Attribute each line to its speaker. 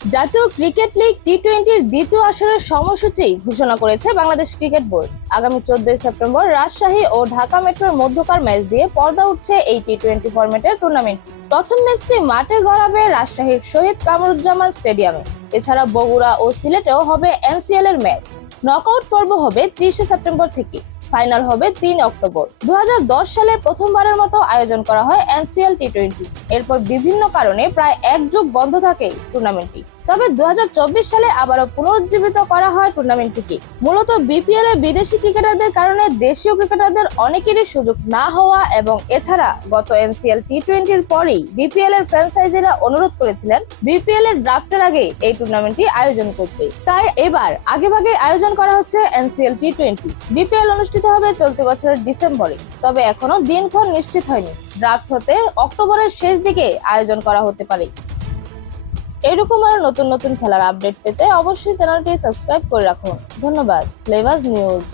Speaker 1: জাতীয় cricket league T টোয়েন্টির দ্বিতীয় আসরের সময়সূচি ঘোষণা করেছে বাংলাদেশ ক্রিকেট বোর্ড। আগামী চোদ্দই সেপ্টেম্বর রাজশাহী ও ঢাকা মেট্রোর মধ্যকার ম্যাচ দিয়ে পর্দা উঠছে এই টি টোয়েন্টি ফরম্যাটের টুর্নামেন্ট প্রথম ম্যাচটি মাঠে গড়াবে রাজশাহীর শহীদ কামরুজ্জামান স্টেডিয়ামে। এছাড়া বগুড়া ও সিলেটেও হবে এনসিএল এর ম্যাচ। নকআউট পর্ব হবে ত্রিশে সেপ্টেম্বর থেকে। ফাইনাল হবে তিন অক্টোবর। দু হাজার দশ সালে প্রথমবারের মতো আয়োজন করা হয় এনসিএল টি টোয়েন্টি। এরপর বিভিন্ন কারণে প্রায় এক যুগ বন্ধ থাকে টুর্নামেন্টটি তবে দু হাজার চব্বিশ সালে আবারও পুনরুজ্জীবিত করা হয় টুর্নামেন্টটিকে মূলত বিপিএল এ বিদেশি ক্রিকেটারদের কারণে দেশীয় ক্রিকেটারদের অনেকেরই সুযোগ না হওয়া এবং এছাড়া গত এনসিএল টি টোয়েন্টির পরেই বিপিএল এর ফ্র্যাঞ্চাইজিরা অনুরোধ করেছিলেন বিপিএল এর ড্রাফটের আগে এই টুর্নামেন্টটি আয়োজন করতে। তাই এবার আগেভাগে আয়োজন করা হচ্ছে এনসিএল টি টোয়েন্টি বিপিএল অনুষ্ঠিত হবে চলতি বছরের ডিসেম্বরে। তবে এখনও দিনক্ষণ নিশ্চিত হয়নি। ড্রাফট হতে অক্টোবরের শেষ দিকে আয়োজন করা হতে পারে। এরকম আরও নতুন নতুন খেলার আপডেট পেতে অবশ্যই চ্যানেলটি সাবস্ক্রাইব করে রাখুন। ধন্যবাদ। ফ্লেভাস নিউজ